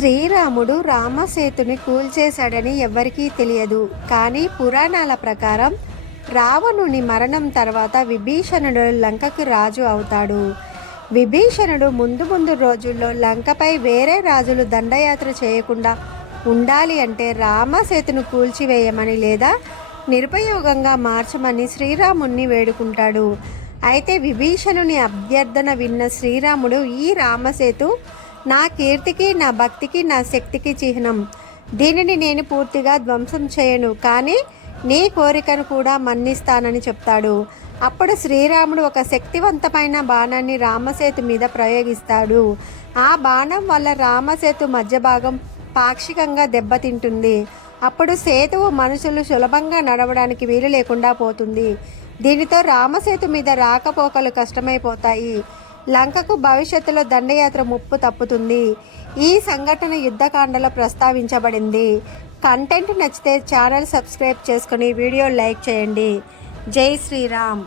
శ్రీరాముడు రామసేతుని కూల్చేశాడని ఎవ్వరికీ తెలియదు. కానీ పురాణాల ప్రకారం రావణుని మరణం తర్వాత విభీషణుడు లంకకు రాజు అవుతాడు. విభీషణుడు ముందు ముందు రోజుల్లో లంకపై వేరే రాజులు దండయాత్ర చేయకుండా ఉండాలి అంటే రామసేతును కూల్చివేయమని లేదా నిరుపయోగంగా మార్చమని శ్రీరాముణ్ణి వేడుకుంటాడు. అయితే విభీషణుని అభ్యర్థన విన్న శ్రీరాముడు, ఈ రామసేతు నా కీర్తికి, నా భక్తికి, నా శక్తికి చిహ్నం. దీనిని నేను పూర్తిగా ధ్వంసం చేయను, కానీ నీ కోరికను కూడా మన్నిస్తానని చెప్తాడు. అప్పుడు శ్రీరాముడు ఒక శక్తివంతమైన బాణాన్ని రామసేతు మీద ప్రయోగిస్తాడు. ఆ బాణం వల్ల రామసేతు మధ్య భాగం పాక్షికంగా దెబ్బతింటుంది. అప్పుడు సేతువు మనుషులు సులభంగా నడవడానికి వీలు లేకుండా పోతుంది. దీనితో రామసేతు మీద రాకపోకలు కష్టమైపోతాయి. లంకకు భవిష్యత్తులో దండయాత్ర ముప్పు తప్పుతుంది. ఈ సంఘటన యుద్ధకాండలో ప్రస్తావించబడింది. కంటెంట్ నచ్చితే ఛానల్ సబ్స్క్రైబ్ చేసుకుని వీడియో లైక్ చేయండి. జై శ్రీరామ్.